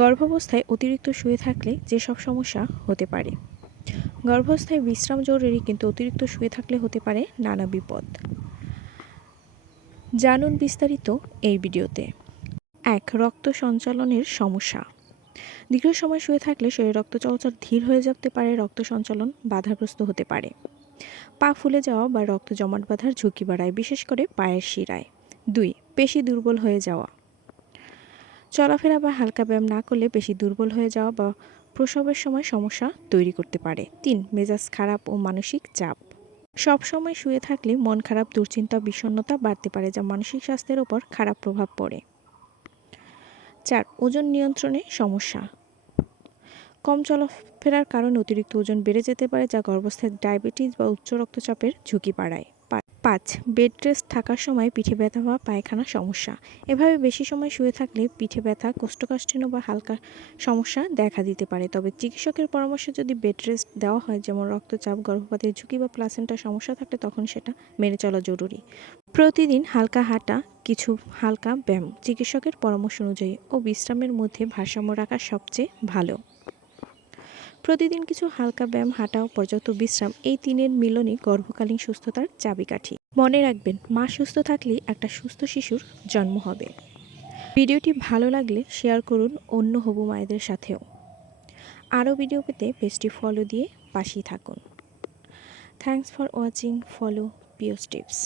গর্ভাবস্থায় অতিরিক্ত শুয়ে থাকলে যেসব সমস্যা হতে পারে। গর্ভাবস্থায় বিশ্রাম জরুরি, কিন্তু অতিরিক্ত শুয়ে থাকলে হতে পারে নানা বিপদ। জানুন বিস্তারিত এই ভিডিওতে। 1. রক্ত সঞ্চালনের সমস্যা। দীর্ঘ সময় শুয়ে থাকলে শরীরে রক্ত চলাচল ধীর হয়ে যেতে পারে, রক্ত সঞ্চালন বাধাগ্রস্ত হতে পারে। পা ফুলে যাওয়া বা রক্ত জমাট বাঁধার ঝুঁকি বাড়ায়, বিশেষ করে পায়ের শিরায়। 2. পেশি দুর্বল হয়ে যাওয়া। চলাফেরা বা হালকা ব্যায়াম না করলে পেশি দুর্বল হয়ে যাওয়া বা প্রসবের সময় সমস্যা তৈরি করতে পারে। 3. মেজাজ খারাপ ও মানসিক চাপ। সব সময় শুয়ে থাকলে মন খারাপ, দুশ্চিন্তা, বিষণ্ণতা বাড়তে পারে, যা মানসিক স্বাস্থ্যের ওপর খারাপ প্রভাব পড়ে। 4. ওজন নিয়ন্ত্রণে সমস্যা। কম চলাফেরার কারণে অতিরিক্ত ওজন বেড়ে যেতে পারে, যা গর্ভাবস্থায় ডায়াবেটিস বা উচ্চ রক্তচাপের ঝুঁকি বাড়ায়। 5. বেড রেস্ট থাকার সময় পিঠে ব্যথা বা পায়খানা সমস্যা। এভাবে বেশি সময় শুয়ে থাকলে পিঠে ব্যথা, কোষ্ঠকাঠিন্য বা হালকা সমস্যা দেখা দিতে পারে। তবে চিকিৎসকের পরামর্শে যদি বেড রেস্ট দেওয়া হয়, যেমন রক্তচাপ, গর্ভপাতের ঝুঁকি বা প্লাসেন্টার সমস্যা থাকলে, তখন সেটা মেনে চলা জরুরি। প্রতিদিন হালকা হাঁটা, কিছু হালকা ব্যায়াম, চিকিৎসকের পরামর্শ অনুযায়ী ও বিশ্রামের মধ্যে ভারসাম্য রাখা সবচেয়ে ভালো। প্রতিদিন কিছু হালকা ব্যায়াম, হাঁটা ও পর্যাপ্ত বিশ্রাম, এই তিনের মিলনই গর্ভকালীন সুস্থতার চাবিকাঠি। মনে রাখবেন, মা সুস্থ থাকলেই একটা সুস্থ শিশুর জন্ম হবে। ভিডিওটি ভালো লাগলে শেয়ার করুন অন্য হবু মায়েদের সাথেও। আরও ভিডিও পেতে পেজটি ফলো দিয়ে পাশেই থাকুন। Thanks for watching. ফলো পিওস টিপস।